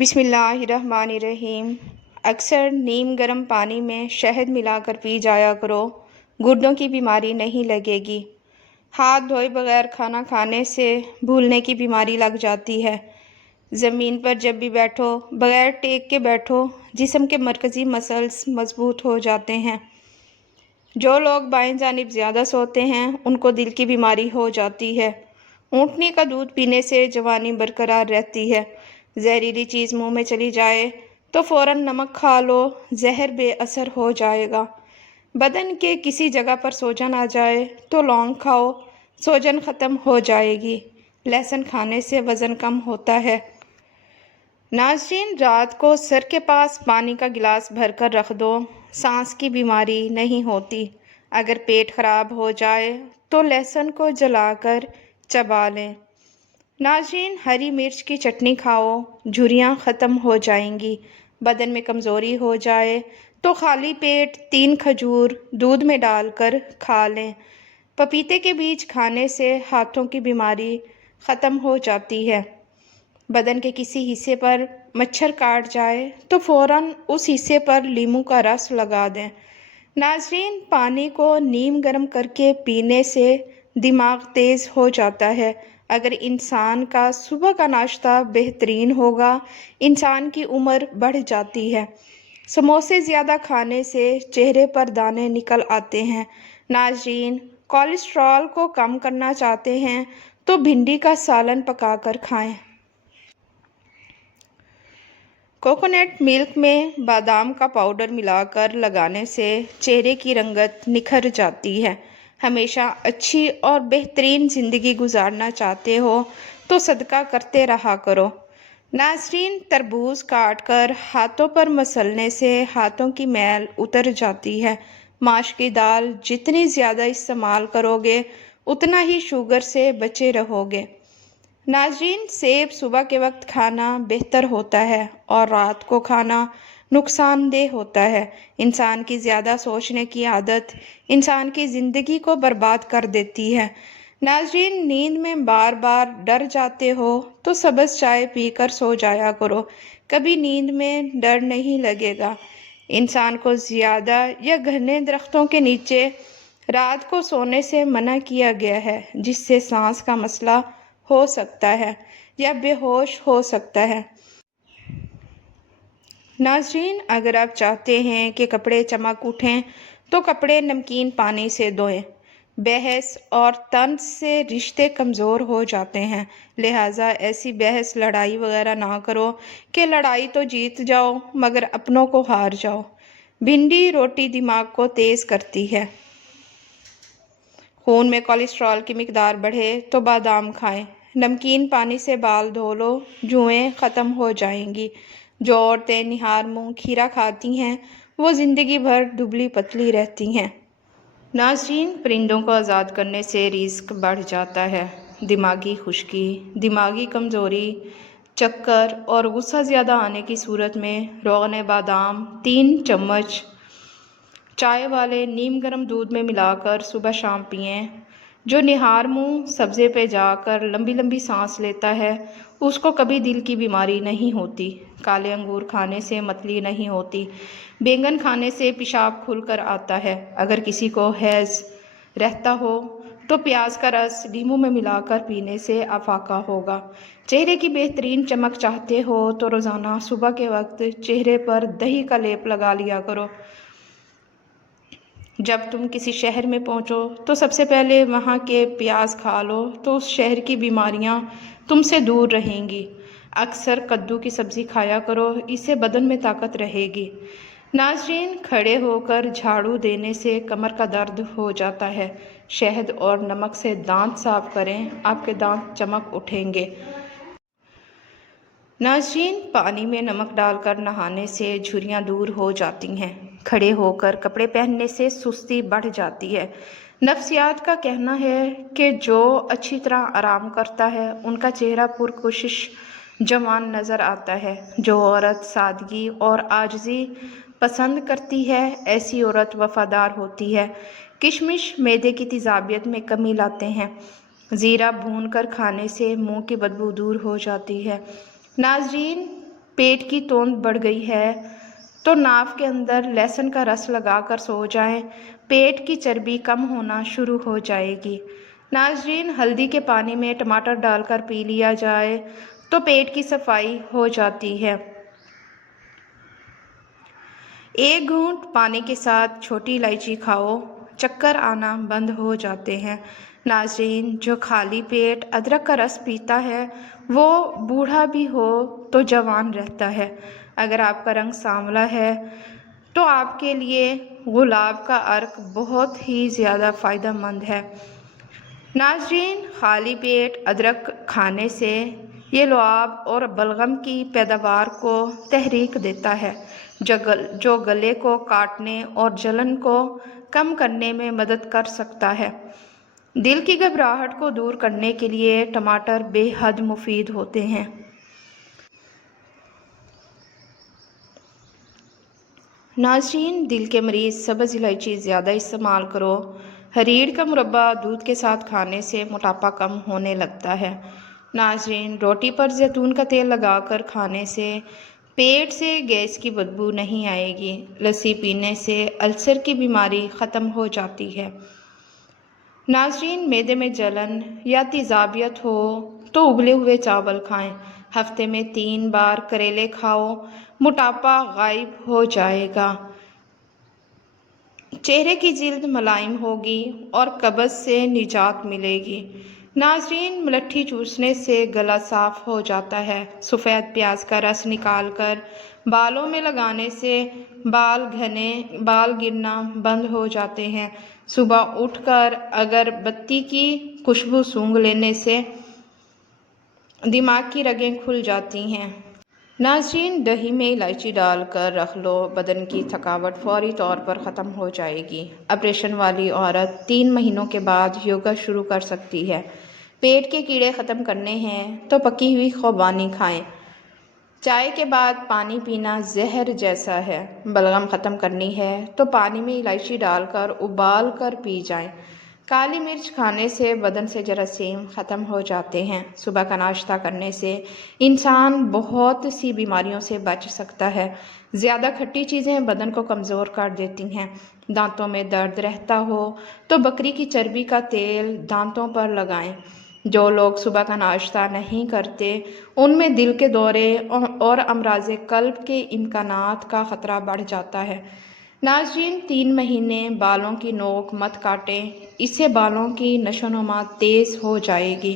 बिस्मिल्लाहिर्रहमानिर्रहीम। अक्सर नीम गर्म पानी में शहद मिलाकर पी जाया करो, गुर्दों की बीमारी नहीं लगेगी। हाथ धोए बगैर खाना खाने से भूलने की बीमारी लग जाती है। ज़मीन पर जब भी बैठो बगैर टेक के बैठो, जिस्म के मरकज़ी मसल्स मजबूत हो जाते हैं। जो लोग बाएं जानिब ज़्यादा सोते हैं उनको दिल की बीमारी हो जाती है। ऊँटनी का दूध पीने से जवानी बरकरार रहती है। जहरीली चीज़ मुंह में चली जाए तो फ़ौरन नमक खा लो, जहर बेअसर हो जाएगा। बदन के किसी जगह पर सूजन आ जाए तो लौंग खाओ, सूजन ख़त्म हो जाएगी। लहसुन खाने से वज़न कम होता है। नाज़रीन, रात को सर के पास पानी का गिलास भरकर रख दो, सांस की बीमारी नहीं होती। अगर पेट खराब हो जाए तो लहसुन को जलाकर चबा लें। नाज़रीन, हरी मिर्च की चटनी खाओ, झुर्रियाँ ख़त्म हो जाएंगी। बदन में कमज़ोरी हो जाए तो खाली पेट 3 खजूर दूध में डालकर खा लें। पपीते के बीज खाने से हाथों की बीमारी ख़त्म हो जाती है। बदन के किसी हिस्से पर मच्छर काट जाए तो फ़ौरन उस हिस्से पर नींबू का रस लगा दें। नाज़रीन, पानी को नीम गर्म करके पीने से दिमाग तेज़ हो जाता है। अगर इंसान का सुबह का नाश्ता बेहतरीन होगा, इंसान की उम्र बढ़ जाती है। समोसे ज़्यादा खाने से चेहरे पर दाने निकल आते हैं। नाज़रीन, कोलेस्ट्रॉल को कम करना चाहते हैं तो भिंडी का सालन पकाकर खाएं। कोकोनट मिल्क में बादाम का पाउडर मिलाकर लगाने से चेहरे की रंगत निखर जाती है। हमेशा अच्छी और बेहतरीन ज़िंदगी गुजारना चाहते हो तो सदका करते रहा करो। नाज़रीन, तरबूज काट कर हाथों पर मसलने से हाथों की मैल उतर जाती है। माश की दाल जितनी ज़्यादा इस्तेमाल करोगे उतना ही शुगर से बचे रहोगे। नाज़रीन, सेब सुबह के वक्त खाना बेहतर होता है और रात को खाना नुकसानदेह होता है। इंसान की ज़्यादा सोचने की आदत इंसान की ज़िंदगी को बर्बाद कर देती है। नाज़रीन, नींद में बार बार डर जाते हो तो सब्ज़ चाय पीकर सो जाया करो, कभी नींद में डर नहीं लगेगा। इंसान को ज़्यादा या घने दरख्तों के नीचे रात को सोने से मना किया गया है, जिससे सांस का मसला हो सकता है या बेहोश हो सकता है। नाज़रीन, अगर आप चाहते हैं कि कपड़े चमक उठें तो कपड़े नमकीन पानी से धोएं। बहस और तंज से रिश्ते कमज़ोर हो जाते हैं, लिहाजा ऐसी बहस लड़ाई वगैरह ना करो कि लड़ाई तो जीत जाओ मगर अपनों को हार जाओ। भिंडी रोटी दिमाग को तेज़ करती है। खून में कोलेस्ट्रॉल की मिकदार बढ़े तो बादाम खाएं। नमकीन पानी से बाल धो लो, जुएँ ख़त्म हो जाएंगी। जो औरतें निहार मुँह खीरा खाती हैं वो ज़िंदगी भर दुबली पतली रहती हैं। नाज़रीन, परिंदों को आज़ाद करने से रिस्क बढ़ जाता है। दिमागी खुश्की, दिमागी कमज़ोरी, चक्कर और गुस्सा ज़्यादा आने की सूरत में रोग़न बादाम 3 चम्मच चाय वाले नीम गर्म दूध में मिलाकर सुबह शाम पिएं। जो निहार मुँह सब्ज़े पे जाकर लंबी लंबी सांस लेता है उसको कभी दिल की बीमारी नहीं होती। काले अंगूर खाने से मतली नहीं होती। बैंगन खाने से पेशाब खुलकर आता है। अगर किसी को हैज़ रहता हो तो प्याज का रस नींबू में मिलाकर पीने से अफाका होगा। चेहरे की बेहतरीन चमक चाहते हो तो रोज़ाना सुबह के वक्त चेहरे पर दही का लेप लगा लिया करो। जब तुम किसी शहर में पहुंचो तो सबसे पहले वहां के प्याज खा लो तो उस शहर की बीमारियां तुमसे दूर रहेंगी। अक्सर कद्दू की सब्ज़ी खाया करो, इससे बदन में ताकत रहेगी। नाज़रीन, खड़े होकर झाड़ू देने से कमर का दर्द हो जाता है। शहद और नमक से दांत साफ करें, आपके दांत चमक उठेंगे। नाज़रीन, पानी में नमक डालकर नहाने से झुर्रियाँ दूर हो जाती हैं। खड़े होकर कपड़े पहनने से सुस्ती बढ़ जाती है। नफ्सियात का कहना है कि जो अच्छी तरह आराम करता है उनका चेहरा पुरकोशिश जवान नज़र आता है। जो औरत सादगी और आजिज़ी पसंद करती है ऐसी औरत वफ़ादार होती है। किशमिश मैदे की तेज़ाबियत में कमी लाते हैं। ज़ीरा भून कर खाने से मुँह की बदबू दूर हो जाती है। नाज़रीन, پیٹ کی توند بڑھ گئی ہے تو ناف کے اندر لہسن کا رس لگا کر سو جائیں، پیٹ کی چربی کم ہونا شروع ہو جائے گی۔ ناظرین، ہلدی کے پانی میں ٹماٹر ڈال کر پی لیا جائے تو پیٹ کی صفائی ہو جاتی ہے۔ 1 گھونٹ پانی کے ساتھ چھوٹی الائچی کھاؤ، چکر آنا بند ہو جاتے ہیں۔ ناظرین، جو خالی پیٹ ادرک کا رس پیتا ہے وہ بوڑھا بھی ہو تو جوان رہتا ہے۔ اگر آپ کا رنگ سانولا ہے تو آپ کے لیے گلاب کا عرق بہت ہی زیادہ فائدہ مند ہے۔ ناظرین، خالی پیٹ ادرک کھانے سے یہ لعاب اور بلغم کی پیداوار کو تحریک دیتا ہے، جو گلے کو کاٹنے اور جلن کو کم کرنے میں مدد کر سکتا ہے۔ دل کی گھبراہٹ کو دور کرنے کے لیے ٹماٹر بے حد مفید ہوتے ہیں۔ ناظرین، دل کے مریض سبز الائچی زیادہ استعمال کرو۔ ہریڑ کا مربع دودھ کے ساتھ کھانے سے موٹاپا کم ہونے لگتا ہے۔ ناظرین، روٹی پر زیتون کا تیل لگا کر کھانے سے پیٹ سے گیس کی بدبو نہیں آئے گی۔ لسی پینے سے السر کی بیماری ختم ہو جاتی ہے۔ ناظرین، معدے میں جلن یا تیزابیت ہو تو ابلے ہوئے چاول کھائیں۔ ہفتے میں 3 بار کریلے کھاؤ، موٹاپا غائب ہو جائے گا۔ چہرے کی جلد ملائم ہوگی اور قبض سے نجات ملے گی۔ ناظرین، ملٹھی چوسنے سے گلا صاف ہو جاتا ہے۔ سفید پیاز کا رس نکال کر بالوں میں لگانے سے بال گرنا بند ہو جاتے ہیں۔ صبح اٹھ کر اگر بتی کی خوشبو سونگھ لینے سے دماغ کی رگیں کھل جاتی ہیں۔ ناظرین، دہی میں الائچی ڈال کر رکھ لو، بدن کی تھکاوٹ فوری طور پر ختم ہو جائے گی۔ آپریشن والی عورت 3 مہینوں کے بعد یوگا شروع کر سکتی ہے۔ پیٹ کے کیڑے ختم کرنے ہیں تو پکی ہوئی خوبانی کھائیں۔ چائے کے بعد پانی پینا زہر جیسا ہے۔ بلغم ختم کرنی ہے تو پانی میں الائچی ڈال کر ابال کر پی جائیں۔ کالی مرچ کھانے سے بدن سے جراثیم ختم ہو جاتے ہیں۔ صبح کا ناشتہ کرنے سے انسان بہت سی بیماریوں سے بچ سکتا ہے۔ زیادہ کھٹی چیزیں بدن کو کمزور کر دیتی ہیں۔ دانتوں میں درد رہتا ہو تو بکری کی چربی کا تیل دانتوں پر لگائیں۔ جو لوگ صبح کا ناشتہ نہیں کرتے ان میں دل کے دورے اور امراض قلب کے امکانات کا خطرہ بڑھ جاتا ہے۔ ناظرین، 3 مہینے بالوں کی نوک مت کاٹیں، اس سے بالوں کی نشو و نما تیز ہو جائے گی۔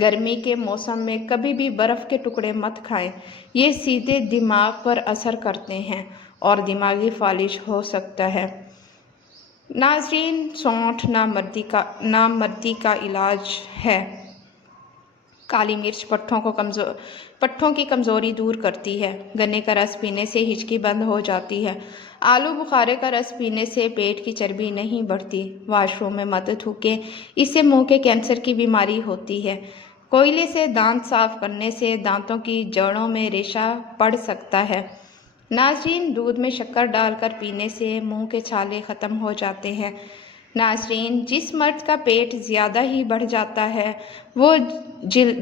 گرمی کے موسم میں کبھی بھی برف کے ٹکڑے مت کھائیں، یہ سیدھے دماغ پر اثر کرتے ہیں اور دماغی فالج ہو سکتا ہے۔ ناظرین، سونٹھ نامردی کا علاج ہے۔ کالی مرچ پٹھوں کی کمزوری دور کرتی ہے۔ گنے کا رس پینے سے ہچکی بند ہو جاتی ہے۔ آلو بخارے کا رس پینے سے پیٹ کی چربی نہیں بڑھتی۔ واش روم میں مت تھوکیں، اس سے منہ کے کینسر کی بیماری ہوتی ہے۔ کوئلے سے دانت صاف کرنے سے دانتوں کی جڑوں میں ریشہ پڑ سکتا ہے۔ ناظرین، دودھ میں شکر ڈال کر پینے سے منہ کے چھالے ختم ہو جاتے ہیں۔ ناظرین، جس مرد کا پیٹ زیادہ ہی بڑھ جاتا ہے وہ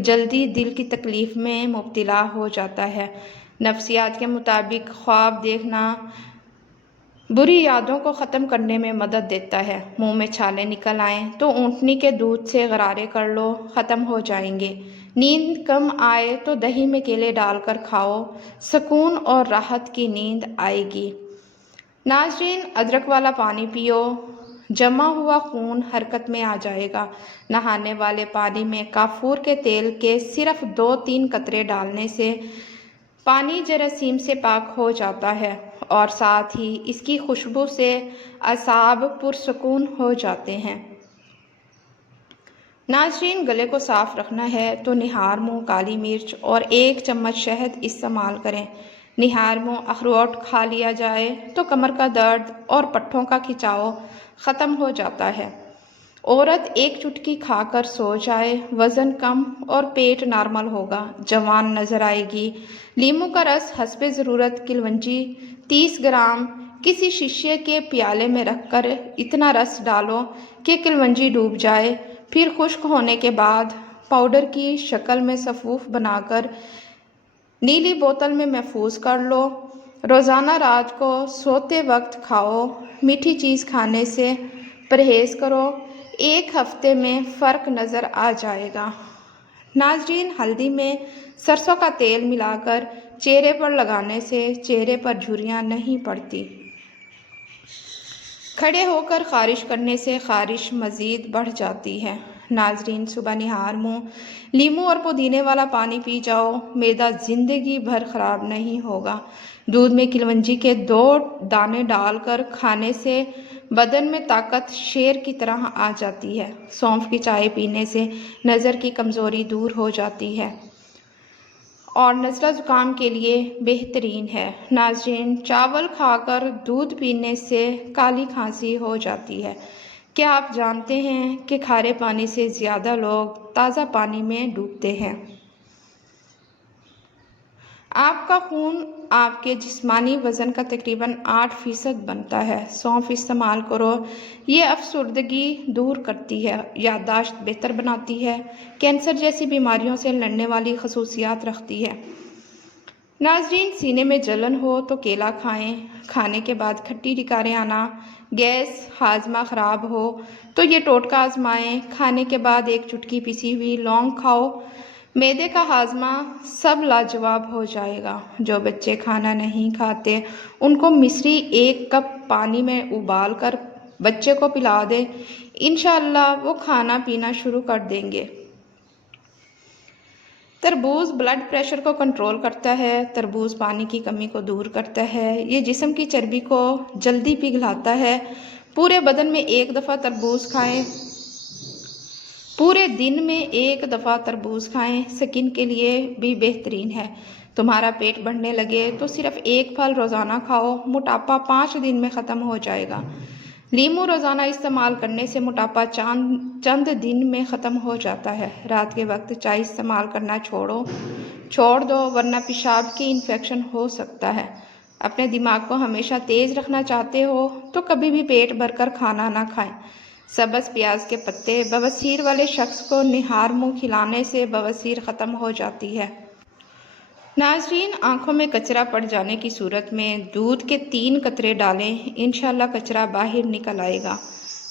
جلدی دل کی تکلیف میں مبتلا ہو جاتا ہے۔ نفسیات کے مطابق خواب دیکھنا بری یادوں کو ختم کرنے میں مدد دیتا ہے۔ منہ میں چھالے نکل آئیں تو اونٹنی کے دودھ سے غرارے کر لو، ختم ہو جائیں گے۔ نیند کم آئے تو دہی میں کیلے ڈال کر کھاؤ، سکون اور راحت کی نیند آئے گی۔ ناظرین، ادرک والا پانی پیو، جمع ہوا خون حرکت میں آ جائے گا۔ نہانے والے پانی میں کافور کے تیل کے صرف 2-3 قطرے ڈالنے سے پانی جراثیم سے پاک ہو جاتا ہے اور ساتھ ہی اس کی خوشبو سے اعصاب پرسکون ہو جاتے ہیں۔ ناظرین، گلے کو صاف رکھنا ہے تو نہار منہ کالی مرچ اور 1 چمچ شہد استعمال کریں۔ نہار منہ اخروٹ کھا لیا جائے تو کمر کا درد اور پٹھوں کا کھچاؤ ختم ہو جاتا ہے۔ عورت 1 چٹکی کھا کر سو جائے، وزن کم اور پیٹ نارمل ہوگا، جوان نظر آئے گی۔ لیموں کا رس حسب ضرورت کلونجی 30 گرام کسی شیشے کے پیالے میں رکھ کر اتنا رس ڈالو کہ کلونجی ڈوب جائے، پھر خشک ہونے کے بعد پاؤڈر کی شکل میں سفوف بنا کر नीली बोतल में महफूज कर लो। रोज़ाना रात को सोते वक्त खाओ। मीठी चीज़ खाने से परहेज़ करो। 1 हफ्ते में फ़र्क नज़र आ जाएगा। नाज़रीन, हल्दी में सरसों का तेल मिलाकर चेहरे पर लगाने से चेहरे पर झुर्रियाँ नहीं पड़ती। खड़े होकर ख़ारिश करने से ख़ारिश मज़ीद बढ़ जाती है। नाज़रीन, सुबह निहार मुँह लीमू और पुदीने वाला पानी पी जाओ, मैदा ज़िंदगी भर ख़राब नहीं होगा। दूध में किलवंजी के 2 दाने डालकर खाने से बदन में ताकत शेर की तरह आ जाती है। सौंफ की चाय पीने से नज़र की कमज़ोरी दूर हो जाती है और नज़ला ज़ुकाम के लिए बेहतरीन है। नाज़रीन, चावल खाकर दूध पीने से काली खांसी हो जाती है। क्या आप जानते हैं कि खारे पानी से ज़्यादा लोग ताज़ा पानी में डूबते हैं? आपका खून आपके जिस्मानी वज़न का तकरीबन 8% बनता है। सौंफ इस्तेमाल करो। ये अफसर्दगी दूर करती है, याददाश्त बेहतर बनाती है, कैंसर जैसी बीमारियों से लड़ने वाली खसूसियात रखती है। नाज़रीन, सीने में जलन हो तो केला खाएं। खाने के बाद खट्टी डकारें आना, गैस, हाजमा ख़राब हो तो ये टोटका आजमाएं। खाने के बाद 1 चुटकी पिसी हुई लौंग खाओ। मैदे का हाजमा सब लाजवाब हो जाएगा। जो बच्चे खाना नहीं खाते उनको मिश्री 1 कप पानी में उबाल कर बच्चे को पिला दें। इंशाअल्लाह वो खाना पीना शुरू कर देंगे। तरबूज ब्लड प्रेशर को कंट्रोल करता है। तरबूज पानी की कमी को दूर करता है। ये जिस्म की चर्बी को जल्दी पिघलाता है। पूरे बदन में 1 दफ़ा तरबूज खाएं। पूरे दिन में 1 दफ़ा तरबूज खाएं। स्किन के लिए भी बेहतरीन है। तुम्हारा पेट बढ़ने लगे तो सिर्फ 1 फल रोज़ाना खाओ। मोटापा 5 दिन में ख़त्म हो जाएगा। लीमू रोज़ाना इस्तेमाल करने से मोटापा चंद दिन में ख़त्म हो जाता है। रात के वक्त चाय इस्तेमाल करना छोड़ दो, वरना पेशाब की इन्फेक्शन हो सकता है। अपने दिमाग को हमेशा तेज़ रखना चाहते हो तो कभी भी पेट भरकर खाना ना खाएं। सब्ज़ प्याज के पत्ते बवासीर वाले शख्स को निहार मुँह खिलाने से बवासीर ख़त्म हो जाती है। नाज़रीन, आँखों में कचरा पड़ जाने की सूरत में दूध के 3 कतरे डालें। इंशाअल्लाह कचरा बाहर निकल आएगा।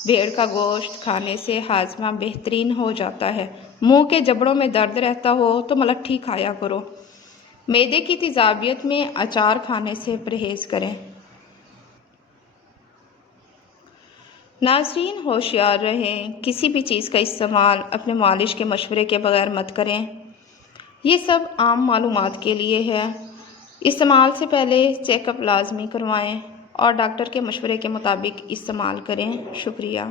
भेड़ का गोश्त खाने से हाजमा बेहतरीन हो जाता है। मुंह के जबड़ों में दर्द रहता हो तो मलट्ठी खाया करो। मैदे की तेज़ाबियत में अचार खाने से परहेज़ करें। नाज़रीन, होशियार रहें। किसी भी चीज़ का इस्तेमाल अपने मालिश के मशवरे के बगैर मत करें। ये सब आम मालूमात के लिए है। इस्तेमाल से पहले चेकअप लाजमी करवाएं और डॉक्टर के मशवरे के मुताबिक इस्तेमाल करें। शुक्रिया।